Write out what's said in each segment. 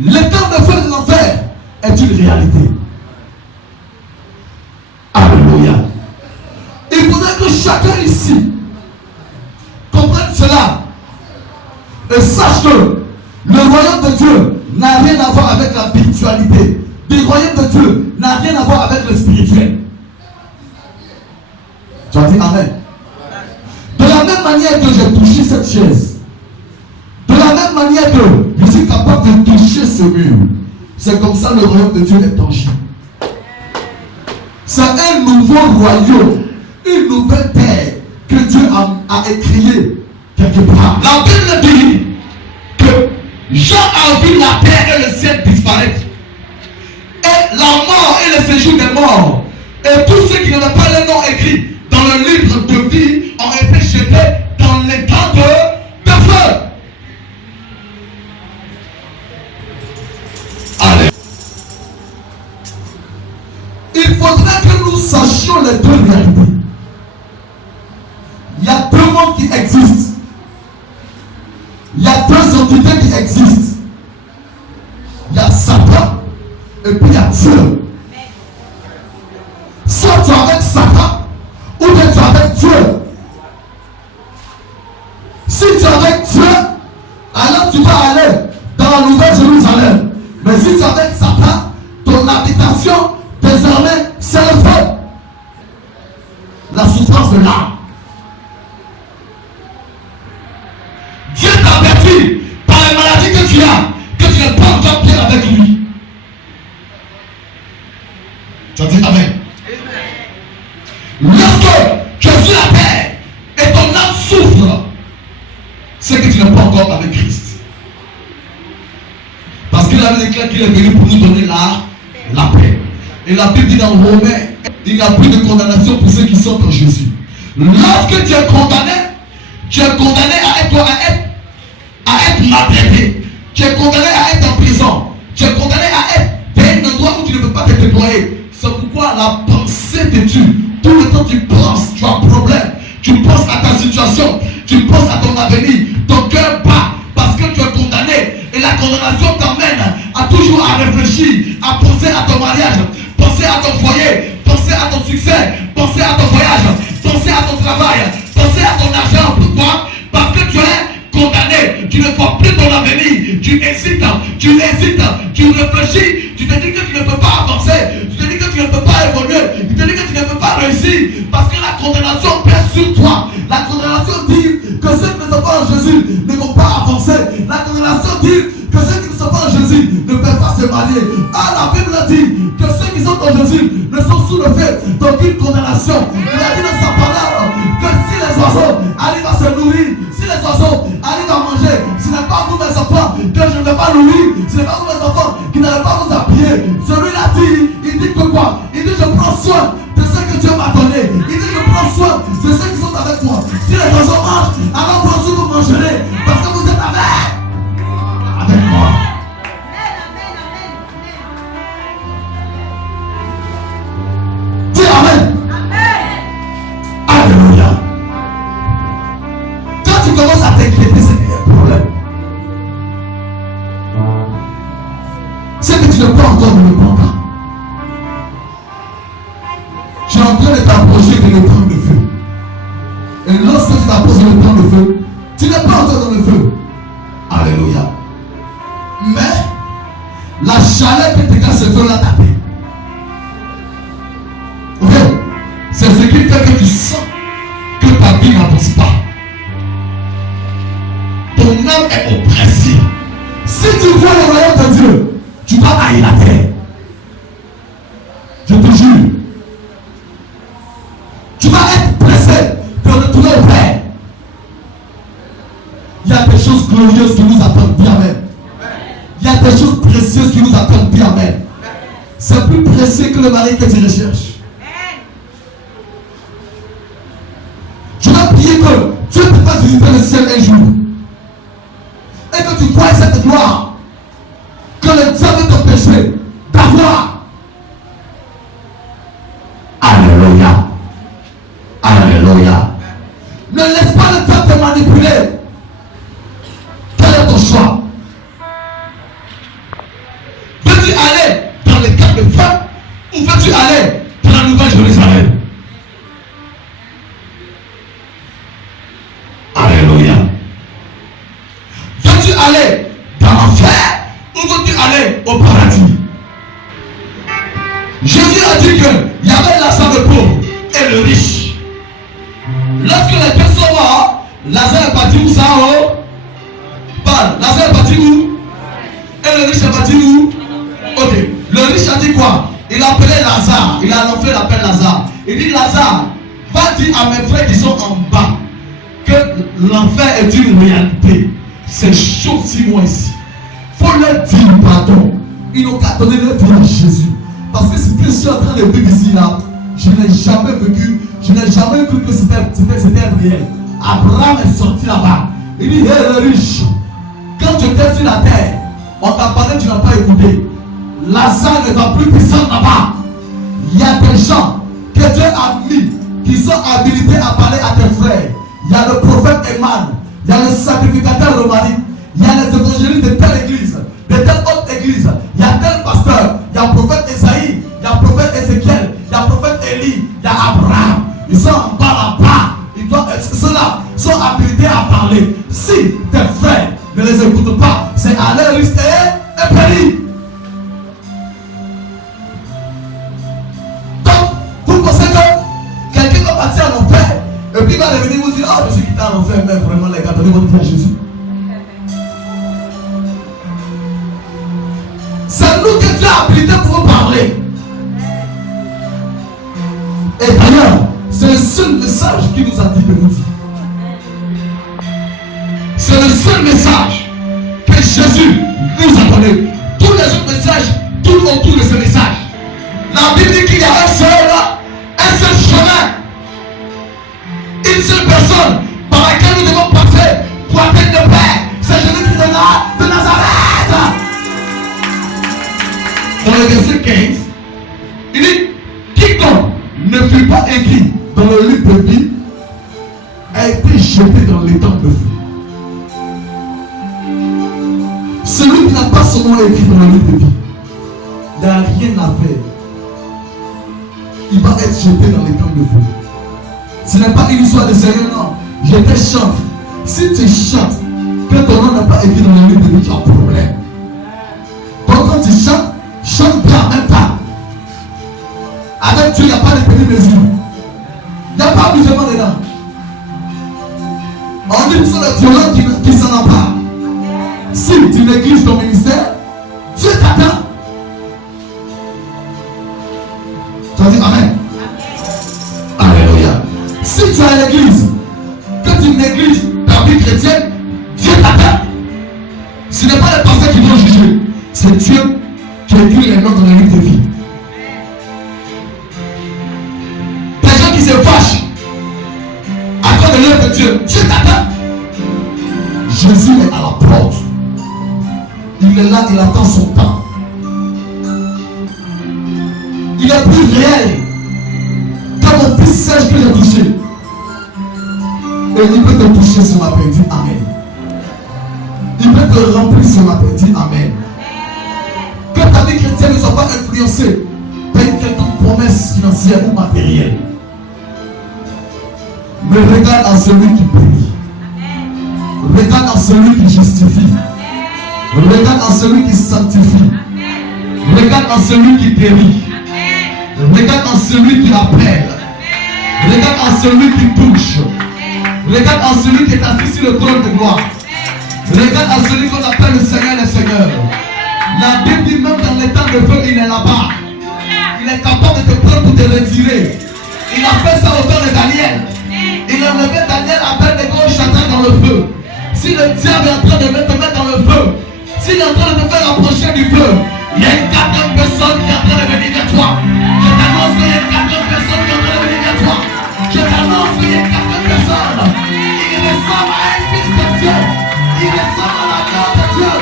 L'étang de feu de l'enfer est une réalité. Alléluia. Il faudrait que chacun ici comprenne cela et sache que le royaume de Dieu n'a rien à voir avec la spiritualité. Le royaume de Dieu n'a rien à voir avec le spirituel. Tu as dit Amen. De la même manière que j'ai touché cette chaise, de la même manière que je suis capable de toucher ce mur, c'est comme ça le royaume de Dieu est tangible. C'est un nouveau royaume, une nouvelle terre que Dieu a écriée quelque part. La Bible dit que Jean a vu la terre et le ciel disparaître. Et la mort et le séjour des morts. Et tous ceux qui n'avaient pas les noms écrits dans le livre de vie ont été jetés dans l'étang de feu. Allez. Il faudrait que nous sachions les deux réalités. Il y a deux mondes qui existent. Il y a deux entités qui existent. Il y a Satan et puis il y a Dieu. Soit tu es avec Satan ou bien tu es avec Dieu. Si tu es avec Dieu, alors tu vas aller dans la Nouvelle Jérusalem. Mais si tu es avec Satan, ton habitation désormais c'est le feu. La souffrance de l'âme. Dieu t'avertit par les maladies que tu as, que tu n'es pas encore bien avec lui. Tu as dit Amen. Lorsque tu es sur la terre et ton âme souffre, c'est que tu n'es pas encore avec Christ. Parce qu'il avait déclaré qu'il est venu pour nous donner la paix. Et la Bible dit dans Romains, il n'y a plus de condamnation pour ceux qui sont en Jésus. Lorsque tu es condamné à être maltraité. Tu es condamné à être en prison. Tu es condamné à être dans un endroit où tu ne peux pas te déployer. C'est pourquoi la pensée te tue. Tout le temps tu penses, tu as un problème. Tu penses à ta situation. Tu penses à ton avenir. Ton cœur bat parce que tu es condamné. Et la condamnation t'amène à toujours à réfléchir, à penser à ton mariage, penser à ton foyer, penser à ton succès, penser à ton voyage, penser à ton travail, penser à ton argent. Pourquoi? Parce que tu es condamné. Tu ne vois plus ton avenir. Tu hésites, tu réfléchis. Tu te dis que tu ne peux pas avancer. Tu te dis que tu ne peux pas évoluer. Tu te dis que tu ne peux pas réussir. Parce que la condamnation pèse sur toi. La condamnation dit que ceux qui ne sont pas en Jésus ne vont pas avancer. La condamnation dit que ceux qui ne sont pas en Jésus ne peuvent pas se marier. Ah, la Bible dit que ceux qui sont en Jésus ne sont sous le fait d'aucune condamnation. Il a dit dans sa parole que si les oiseaux arrivent à se nourrir, si les oiseaux arrivent à manger, ce n'est pas vous mes enfants que je ne vais pas nourrir, ce n'est pas vous mes enfants qui n'allez pas vous appuyer. Celui-là dit, il dit que quoi? Il dit je prends soin de ce que Dieu m'a donné. Il dit je prends soin de ceux qui sont avec moi. Si les oiseaux mangent, alors vous aussi vous mangerez. Parce que vous êtes avec moi. Dis Amen. Alléluia. Quand tu commences à t'inquiéter, c'est qu'il y a un problème. C'est que tu ne peux encore ne le prends pas. Tu es en train de t'approcher de l'étang de feu. Et lorsque tu t'approches de l'étang de feu, tu n'es pas encore dans le feu. Alléluia. Mais la chaleur que dégage ce feu-là taper. Ok? C'est ce qui fait que tu sens que ta vie n'avance pas. Ton âme est oppressée. Si tu vois le royaume de Dieu, tu vas haïr la terre. Je te jure. Tu vas être pressé de retourner au Père. Il y a des choses glorieuses qui nous attendent. Dis Amen. Il y a des choses précieuses qui nous attendent. Dis Amen. C'est plus précieux que le mari que tu recherches. Je vais prier que Dieu te fasse visiter le ciel un jour. Et que tu vois cette gloire que le diable t'empêchait d'avoir. Alléluia. Alléluia. Ne laisse pas le diable te manipuler. Quel est ton choix? veux-tu aller dans la nouvelle Jérusalem? Alléluia. Veux-tu aller dans l'enfer ou veux-tu aller au paradis? Jésus a dit qu'il y avait Lazare le pauvre et le riche. Lorsque les deux sont morts, Lazare est parti où ça? Lazare est parti où? Et le riche est parti où? Ok. Le riche a dit quoi? Il a appelé Lazare. Il a l'enfer, il appelle Lazare. Il dit Lazare, va dire à mes frères qui sont en bas que l'enfer est une réalité. C'est chaud 6 mois ici. Il faut leur dire pardon. Ils n'ont qu'à donner leur vie à Jésus. Parce que ce que je suis en train de vivre ici là, je n'ai jamais vécu, je n'ai jamais cru que c'était réel. Abraham est sorti là-bas. Il dit, hé le riche, quand tu étais sur la terre, on t'a parlé, tu n'as pas écouté. Lazare ne va plus descendre là-bas. Il y a des gens que Dieu a mis qui sont habilités à parler à tes frères. Il y a le prophète Eman, il y a le sacrificateur Romani, il y a les évangélistes de telle église, de telle autre église, il y a tel pasteur, il y a le prophète Esaïe, il y a le prophète Ézéchiel, il y a le prophète Élie, il y a Abraham. Ils sont en bas là-bas. Ceux-là sont habilités à parler. Si tes frères ne les écoutent pas, c'est à leur risque et périr. Donc, vous pensez que quelqu'un va partir en enfer et puis il va revenir vous dire, oh, je suis quitté en enfer, mais vraiment les gars, donnez votre vie à Jésus. C'est nous que Dieu a habilité pour vous parler. Et d'ailleurs, c'est le seul message qu'il nous a dit de vous dire. C'est le seul message que Jésus nous a donné. Tous les autres messages tournent autour de ce message. La Bible dit qu'il y a un seul chemin, une seule personne par laquelle nous devons passer pour atteindre le Père. C'est Jésus de Nazareth. Dans le verset 15, il dit, quiconque ne fut pas écrit dans le livre de vie a été jeté dans les temps de feu. Celui qui n'a pas son nom écrit dans le livre de vie, il n'a rien à faire. Il va être jeté dans les temps de feu. Ce n'est pas une histoire de sérieux, non. Je te chante. Si tu chantes que ton nom n'est pas écrit dans le livre de vie, tu as un problème. Donc quand tu chantes, chante bien en même temps. Avec Dieu, il n'y a pas de périmètre mesure. Il n'y a pas d'amusement dedans. On dit que ce sont les violents qui s'en emparent. Si tu négliges ton ministère, Dieu t'attend. Tu vas dire Amen. Alléluia. Si tu es à l'église, que tu négliges ta vie chrétienne, Dieu t'attend. Ce n'est pas les pasteurs qui vont juger, c'est Dieu qui écrit les noms dans le livre de vie. Qui se fâchent à cause de l'œuvre de Dieu, Dieu t'attend. Jésus est à la porte. Il est là, il attend son temps. Il est plus réel que mon fils sage que j'ai touché. Et il peut te toucher ce matin, dis Amen. Il peut te remplir ce matin, dis Amen. Que ta vie chrétienne ne soit pas influencée par une quelconque promesse financière ou matérielle. Mais regarde en celui qui bénit. Regarde en celui qui justifie. Regarde en celui qui sanctifie. Regarde en celui qui guérit. Regarde en celui qui appelle. Regarde en celui qui touche. Regarde en celui qui est assis sur le trône de gloire. Regarde en celui qu'on appelle le Seigneur des Seigneurs. La Bible dit même dans les temps de feu, il est là-bas. Il est capable de te prendre pour te retirer. Il a fait ça au temps de Daniel. Il a levé Daniel à peine de gauche dans le feu. Si le diable est en train de te mettre dans le feu, s'il est en train de te faire approcher du feu, il y a une quatrième personne qui est en train de venir vers toi. Je t'annonce qu'il y a une quatrième personne qui est en train de venir vers toi. Je t'annonce qu'il y a une quatrième personne. Il ressemble à un fils de Dieu. Il ressemble à l'agneau de Dieu.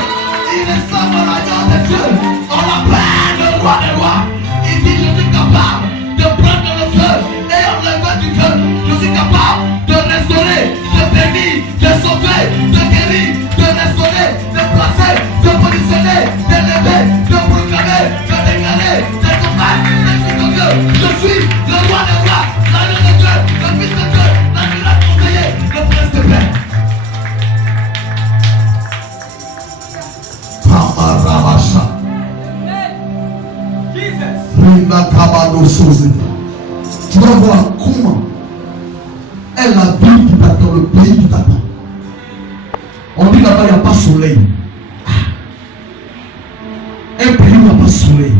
Il ressemble à l'agneau de Dieu. On l'appelle le roi des rois. Il dit je suis capable de prendre le feu et on le veut du feu. Je suis capable de restaurer, de bénir, de sauver, de guérir, de restaurer, de placer, de positionner, d'élever, de proclamer, de déclarer, de combattre, de Dieu. Tu vas voir comment est la ville qui t'attend, le pays qui t'attend. On dit là-bas, il n'y a pas de soleil. Un pays où il n'y a pas de soleil.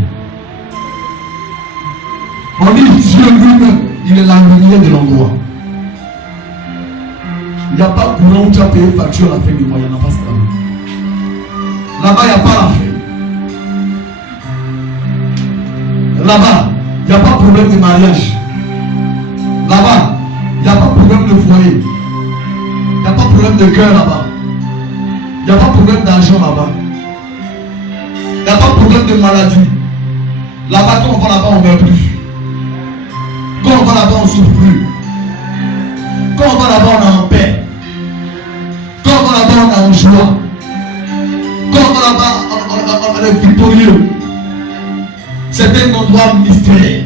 On dit Dieu lui-même, il est la lumière de l'endroit. Il n'y a pas de courant où tu as payé facture à la fin du mois, il n'y en a pas ça. Là-bas, il n'y a pas la fin. Là-bas, il n'y a pas de problème de mariage. Là-bas, il n'y a pas de problème de foyer. Il n'y a pas de problème de cœur là-bas. Il n'y a pas de problème d'argent là-bas. Il n'y a pas de problème de maladie. Là-bas, quand on va là-bas, on ne meurt plus. Quand on va là-bas, on ne souffre plus. Quand on va là-bas, on est en paix. Quand on va là-bas, on est en joie. Quand on va là-bas, on est victorieux. C'est un endroit mystérieux.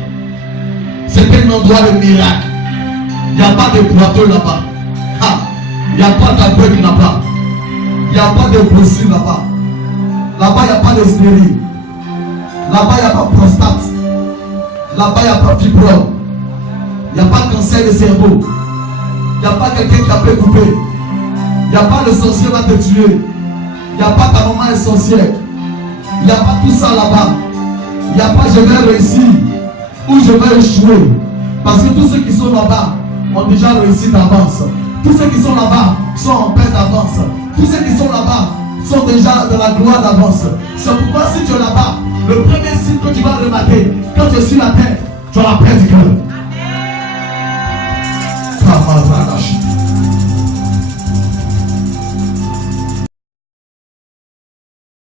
C'est un endroit de miracle. Il n'y a pas de boiteux là-bas. Il n'y a pas d'aveugle là-bas. Il n'y a pas de blessure là-bas. Là-bas, il n'y a pas de stérile. Là-bas, il n'y a pas de prostate. Là-bas, il n'y a pas de fibrome. Il n'y a pas de cancer de cerveau. Il n'y a pas quelqu'un qui a pu couper. Il n'y a pas le sorcier qui va te tuer. Il n'y a pas ta maman essentielle. Il n'y a pas tout ça là-bas. Il n'y a pas je vais réussir ou je vais échouer. Parce que tous ceux qui sont là-bas ont déjà réussi d'avance. Tous ceux qui sont là-bas sont en paix d'avance. Tous ceux qui sont là-bas sont déjà dans la gloire d'avance. C'est pourquoi si tu es là-bas, le premier signe que tu vas remarquer, quand tu es sur la terre, tu as la paix du cœur.